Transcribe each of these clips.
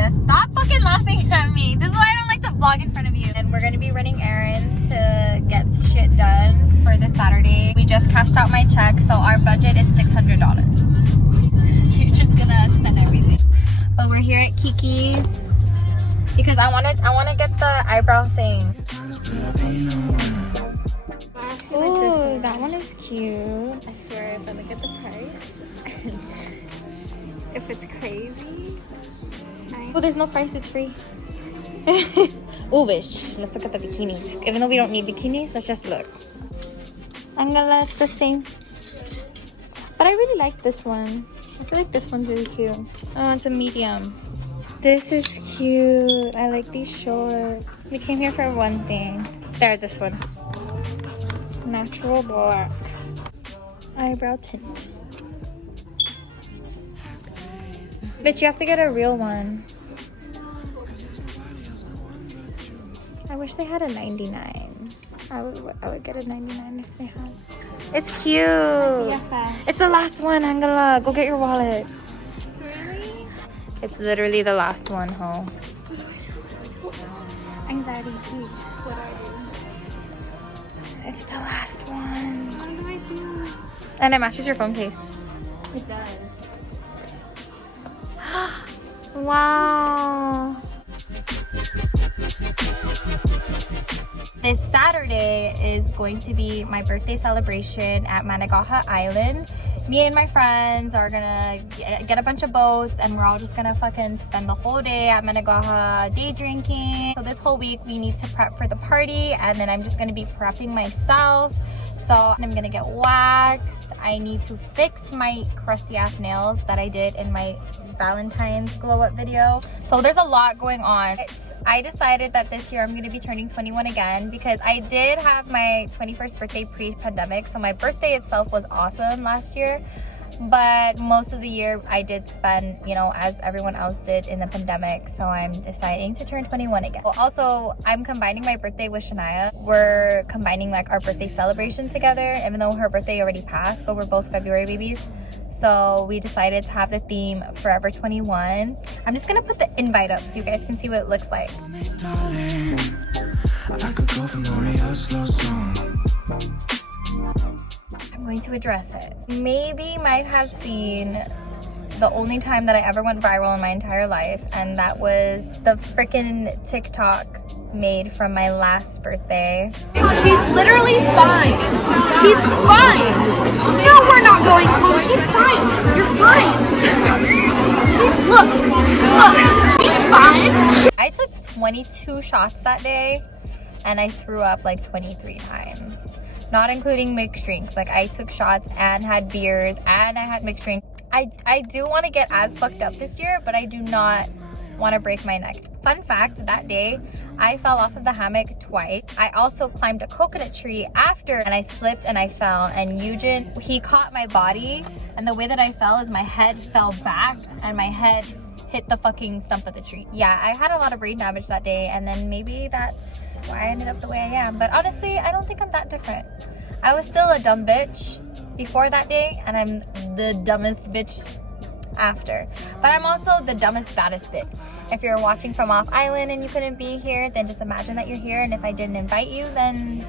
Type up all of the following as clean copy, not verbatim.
just stop fucking laughing at me. This is why I don't like to vlog in front of you. And we're gonna be running errands to get shit done for this Saturday. We just cashed out my check, so our budget is $600. You're just gonna spend everything. But we're here at Kiki's because I wanna get the eyebrow thing. Oh, that one is cute. I swear, if I look at the price, if it's crazy. Oh, there's no price, it's free. Oh, bitch. Let's look at the bikinis. Even though we don't need bikinis, let's just look. Angela, it's the same. But I really like this one. I feel like this one's really cute. Oh, it's a medium. This is cute. I like these shorts. We came here for one thing. There, this one. Natural black. Eyebrow tint. But you have to get a real one. I wish they had a 99. I would get a 99 if they had. It's cute. It's the last one, Angela. Go get your wallet. Really? It's literally the last one, ho. Anxiety, please. What do I do? It's the last one. What do I do? And it matches your phone case. It does. Wow. This Saturday is going to be my birthday celebration at Mañagaha Island. Me and my friends are gonna get a bunch of boats and we're all just gonna fucking spend the whole day at Mañagaha day drinking. So this whole week we need to prep for the party and then I'm just gonna be prepping myself. So I'm gonna get waxed. I need to fix my crusty ass nails that I did in my Valentine's glow up video. So there's a lot going on. I decided that this year I'm gonna be turning 21 again because I did have my 21st birthday pre-pandemic. So my birthday itself was awesome last year. But most of the year I did spend, you know, as everyone else did in the pandemic. So I'm deciding to turn 21 again. Also, I'm combining my birthday with Shania. We're combining like our birthday celebration together, even though her birthday already passed, but we're both February babies. So we decided to have the theme Forever 21. I'm just gonna put the invite up so you guys can see what it looks like. I'm going to address it. Maybe might have seen the only time that I ever went viral in my entire life, and that was the freaking TikTok made from my last birthday. She's literally fine. She's fine. No, we're not going home. She's fine. You're fine. Look, she's fine. I took 22 shots that day and I threw up like 23 times. Not including mixed drinks. Like I took shots and had beers and I had mixed drinks. I do want to get as fucked up this year, but I do not want to break my neck. Fun fact, that day I fell off of the hammock twice. I also climbed a coconut tree after and I slipped and I fell, and Eugen, he caught my body, and the way that I fell is my head fell back and my head hit the fucking stump of the tree. Yeah, I had a lot of brain damage that day, and then maybe that's why I ended up the way I am. But honestly, I don't think I'm that different. I was still a dumb bitch before that day, and I'm the dumbest bitch after. But I'm also the dumbest, baddest bitch. If you're watching from off island and you couldn't be here, then just imagine that you're here, and if I didn't invite you, then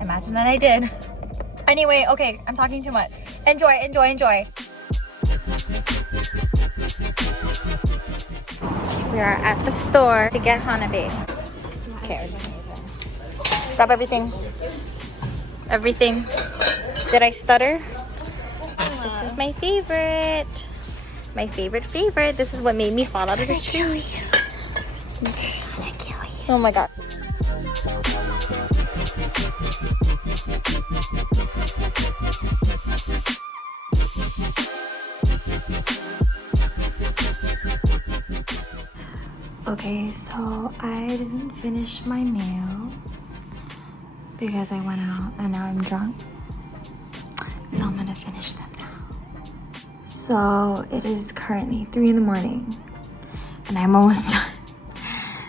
imagine that I did. Anyway, okay, I'm talking too much. Enjoy, enjoy, enjoy. We are at the store to get Hanabe. Okay, we're just gonna use it. Grab everything. Everything. Did I stutter? This is my favorite. My favorite. This is what made me fall out of the tree. Oh my god. Okay, so I didn't finish my nails because I went out and now I'm drunk. So I'm gonna finish them now. So it is currently 3 in the morning and I'm almost done.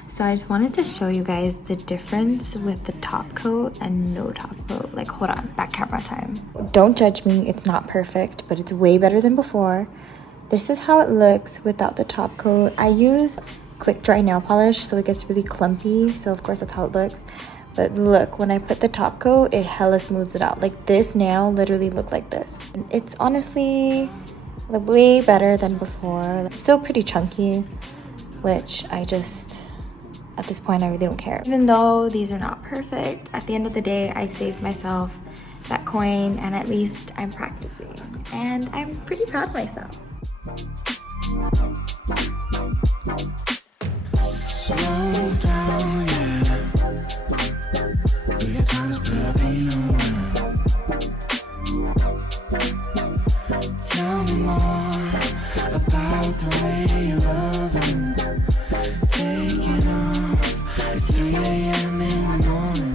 So I just wanted to show you guys the difference with the top coat and no top coat. Like, hold on, back camera time. Don't judge me, it's not perfect, but it's way better than before. This is how it looks without the top coat. I use quick dry nail polish, so it gets really clumpy. So of course that's how it looks. But look, when I put the top coat, it hella smooths it out. Like this nail literally looked like this. It's honestly like way better than before. It's still pretty chunky, which I just, at this point, I really don't care. Even though these are not perfect, at the end of the day, I saved myself that coin, and at least I'm practicing. And I'm pretty proud of myself. Slow down, yeah. We got time to split up, ain't no way. Tell me more about the way you love and taking off. It's 3 a.m. in the morning.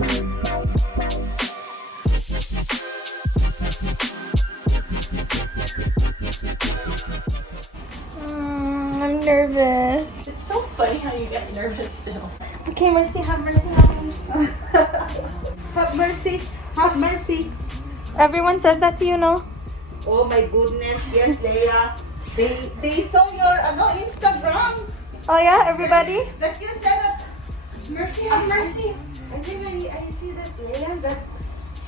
I'm nervous. It's so funny how you get nervous still. Okay, Mercy, have mercy, have mercy. Have mercy, have mercy. Everyone says that to you, no? Oh my goodness, yes, Leia. They saw your Instagram. Oh yeah, everybody? That you said that. Mercy, have mercy. I think I see that Leia that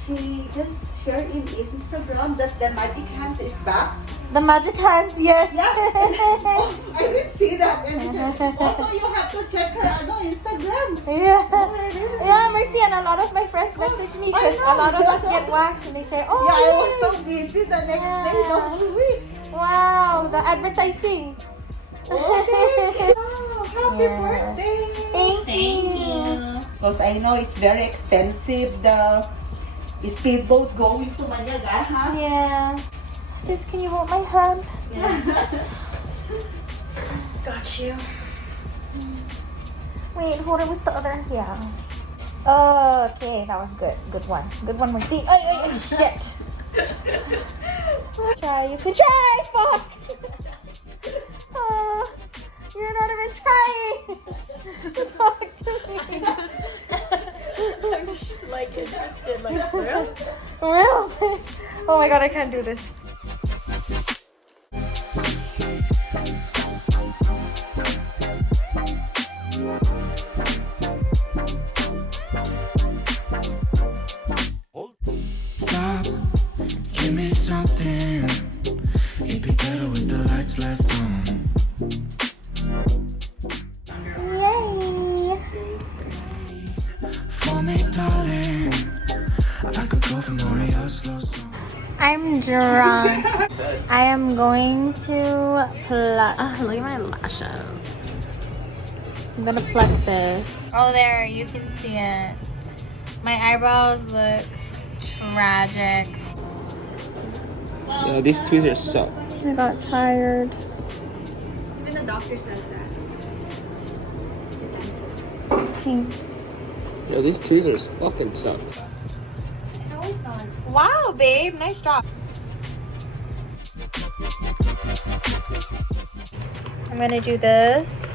she just shared in Instagram that the magic hands is back. The magic hands, yes. Yeah. Oh, I didn't see that. And also, you have to check her Instagram. Yeah. Oh, really? Yeah, Mercy, and a lot of my friends message me because a lot of us get waxed and they say, oh, Yeah, I was yes. so busy the next day, the whole week. Wow, the advertising. Okay. Wow, happy Yeah. birthday. Thank you. Because I know it's very expensive, the speedboat going to Mañagaha. Yeah. Sis, can you hold my hand? Got you. Wait, hold it with the other. Yeah. Oh, okay, that was good. Good one. Good one, Mercy. Oh, shit. Try. You can try. Fuck. Oh, you're not even trying. Talk to me. I'm just like interested, like for real. Real bitch. Oh my god, I can't do this. Stop, give me something. It'd be better with the lights left on. Yay. For me, darling, I could go from Oreo slow song. I'm drunk. I am going to pluck. Look at my lashes. I'm gonna pluck this. Oh, there, you can see it. My eyebrows look tragic. Yeah, these tweezers suck. I got tired. Even the doctor says that. Thanks. Yo, these tweezers fucking suck. No, it's not. Wow, babe, nice job. I'm gonna do this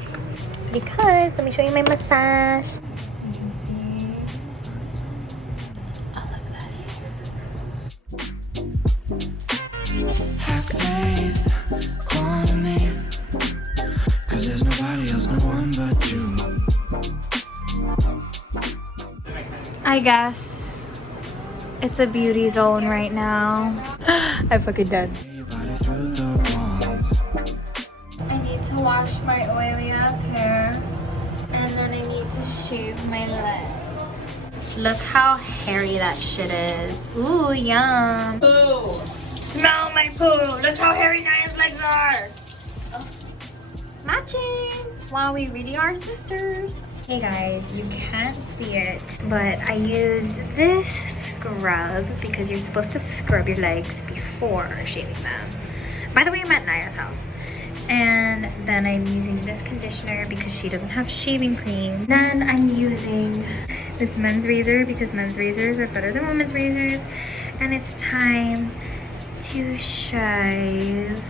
because let me show you my mustache. You can see all of that here. Have faith on me, 'cause there's nobody else, no one but you. I guess it's a beauty zone right now. I'm fucking dead. Your body through the walls. I need to wash my oily ass hair and then I need to shave my legs. Look how hairy that shit is. Ooh, yum. Ooh. Smell my poo. Look how hairy Naya's legs are. Matching. Wow, we really are sisters. Hey guys, you can't see it, but I used this scrub because you're supposed to scrub your legs before shaving them. By the way, I'm at Naya's house. And then I'm using this conditioner because she doesn't have shaving cream. Then I'm using this men's razor because men's razors are better than women's razors. And it's time to shave.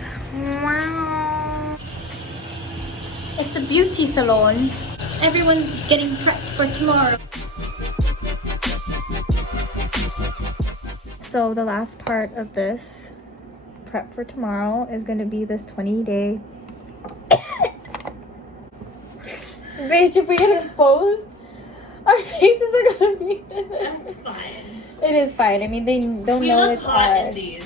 Wow. It's a beauty salon. Everyone's getting prepped for tomorrow. So the last part of this prep for tomorrow is gonna be this 20-day. Bitch, if we get exposed, our faces are gonna be. That's fine. It is fine. I mean, they don't We know look it's hot in hot. these.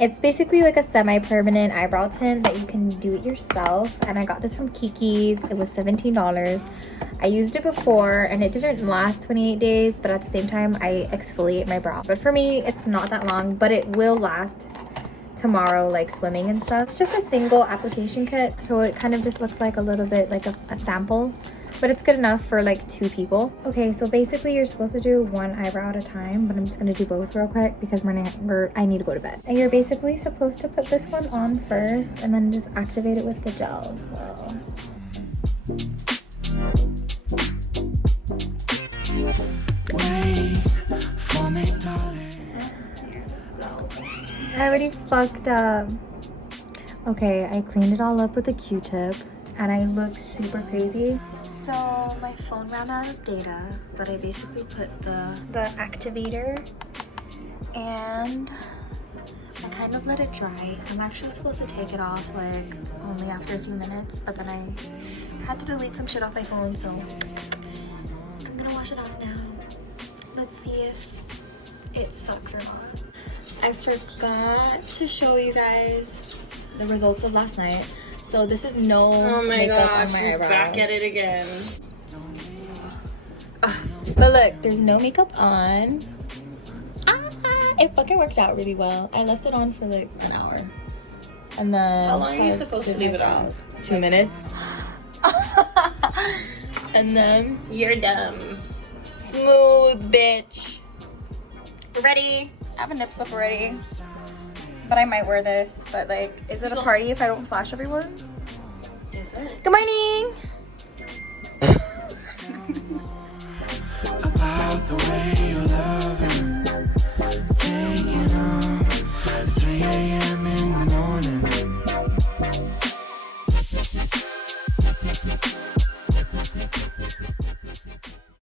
It's basically like a semi-permanent eyebrow tint that you can do it yourself. And I got this from Kiki's. It was $17. I used it before and it didn't last 28 days, but at the same time, I exfoliate my brow. But for me, it's not that long, but it will last tomorrow, like swimming and stuff. It's just a single application kit, so it kind of just looks like a little bit like a sample, but it's good enough for like 2 people. Okay, so basically you're supposed to do 1 eyebrow at a time, but I'm just gonna do both real quick because I need to go to bed. And you're basically supposed to put this one on first and then just activate it with the gel. So Wait for me, darling. I already fucked up. Okay, I cleaned it all up with a Q-tip and I look super crazy. So my phone ran out of data, but I basically put the activator and I kind of let it dry. I'm actually supposed to take it off like only after a few minutes, but then I had to delete some shit off my phone, so I'm gonna wash it off now. Let's see if it sucks or not. I forgot to show you guys the results of last night. So this is no Oh my makeup gosh, on my she's eyebrows. back at it again. But look, there's no makeup on. It fucking worked out really well. I left it on for like an hour. And then How long are you I supposed to did leave my it on? brows. 2 minutes. And then You're dumb. smooth, bitch. Ready? I have a nip slip already. But I might wear this. But like, is it a party if I don't flash everyone? Is it? Good morning!